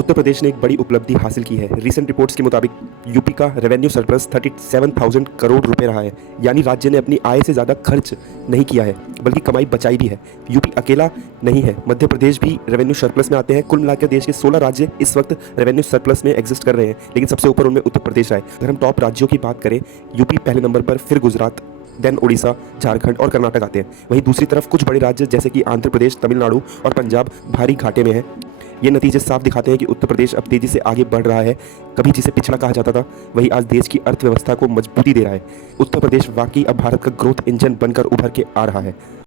उत्तर प्रदेश ने एक बड़ी उपलब्धि हासिल की है। रीसेंट रिपोर्ट्स के मुताबिक यूपी का रेवेन्यू सरप्लस 37,000 करोड़ रुपए रहा है। यानी राज्य ने अपनी आय से ज़्यादा खर्च नहीं किया है, बल्कि कमाई बचाई भी है। यूपी अकेला नहीं है, मध्य प्रदेश भी रेवेन्यू सरप्लस में आते हैं। कुल मिलाकर देश के 16 राज्य इस वक्त रेवेन्यू सरप्लस में एग्जिस्ट कर रहे हैं, लेकिन सबसे ऊपर उनमें उत्तर प्रदेश आए। अगर हम टॉप राज्यों की बात करें, यूपी पहले नंबर पर, फिर गुजरात, देन उड़ीसा, झारखंड और कर्नाटक आते हैं। वहीं दूसरी तरफ कुछ बड़े राज्य जैसे कि आंध्र प्रदेश, तमिलनाडु और पंजाब भारी घाटे में हैं। ये नतीजे साफ दिखाते हैं कि उत्तर प्रदेश अब तेजी से आगे बढ़ रहा है। कभी जिसे पिछड़ा कहा जाता था, वही आज देश की अर्थव्यवस्था को मजबूती दे रहा है। उत्तर प्रदेश वाकई अब भारत का ग्रोथ इंजन बनकर उभर के आ रहा है।